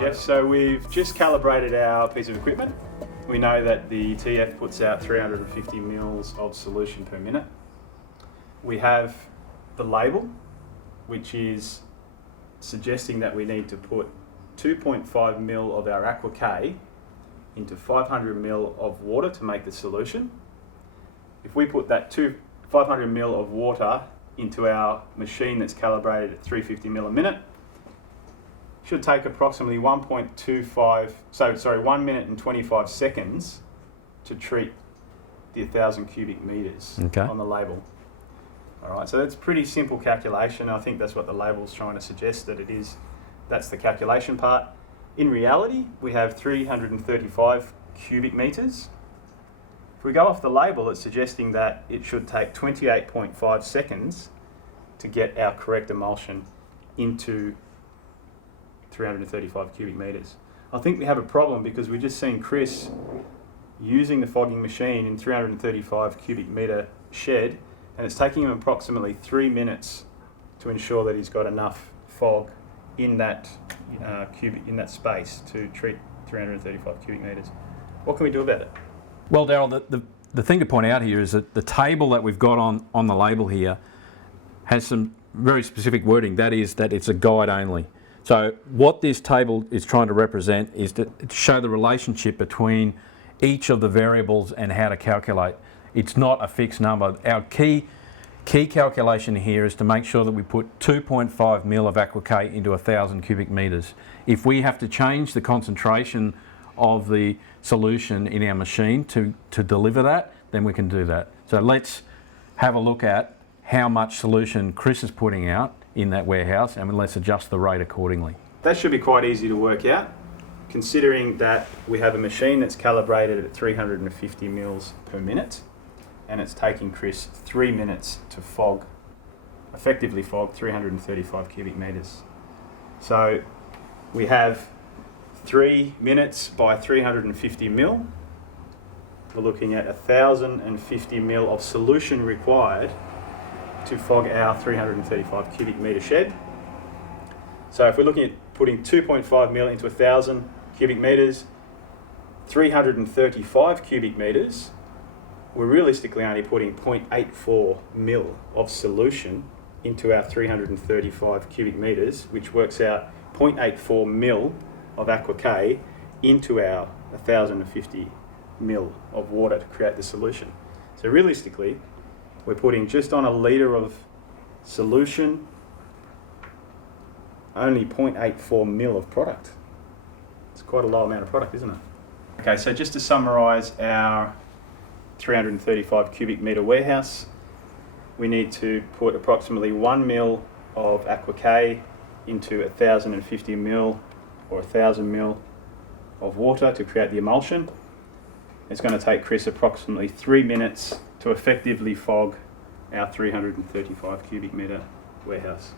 Jeff. So we've just calibrated our piece of equipment. We know that the TF puts out 350 mils of solution per minute. We have the label, which is suggesting that we need to put 2.5 mil of our Aqua K into 500 mil of water to make the solution. If we put that 500 mil of water into our machine that's calibrated at 350 mil a minute, should take approximately 1 minute and 25 seconds to treat the 1,000 cubic meters on the label. All right, so that's pretty simple calculation. I think that's what the label's trying to suggest that it is. That's the calculation part. In reality, we have 335 cubic meters. If we go off the label, it's suggesting that it should take 28.5 seconds to get our correct emulsion into 335 cubic meters. I think we have a problem because we've just seen Chris using the fogging machine in 335 cubic meter shed, and it's taking him approximately 3 minutes to ensure that he's got enough fog in that space to treat 335 cubic meters. What can we do about it? Well, Daryl, the thing to point out here is that the table that we've got on the label here has some very specific wording. That is that it's a guide only. So what this table is trying to represent is to show the relationship between each of the variables and how to calculate. It's not a fixed number. Our key calculation here is to make sure that we put 2.5 mil of Aqua K into 1,000 cubic meters. If we have to change the concentration of the solution in our machine to deliver that, then we can do that. So let's have a look at how much solution Chris is putting out in that warehouse, and let's adjust the rate accordingly. That should be quite easy to work out, considering that we have a machine that's calibrated at 350 mils per minute, and it's taking Chris 3 minutes to effectively fog 335 cubic meters. So we have 3 minutes by 350 mil. We're looking at 1,050 mil of solution required to fog our 335 cubic meter shed. So if we're looking at putting 2.5 mil into 1,000 cubic meters, 335 cubic meters, we're realistically only putting 0.84 mil of solution into our 335 cubic meters, which works out 0.84 mil of Aqua K into our 1,050 mil of water to create the solution. So realistically, we're putting just on a litre of solution only 0.84 mil of product. It's quite a low amount of product, isn't it? Okay, so just to summarise our 335 cubic metre warehouse, we need to put approximately 1 mil of Aqua K into 1,050 mil or 1,000 mil of water to create the emulsion. It's going to take Chris approximately 3 minutes to effectively fog our 335 cubic metre warehouse.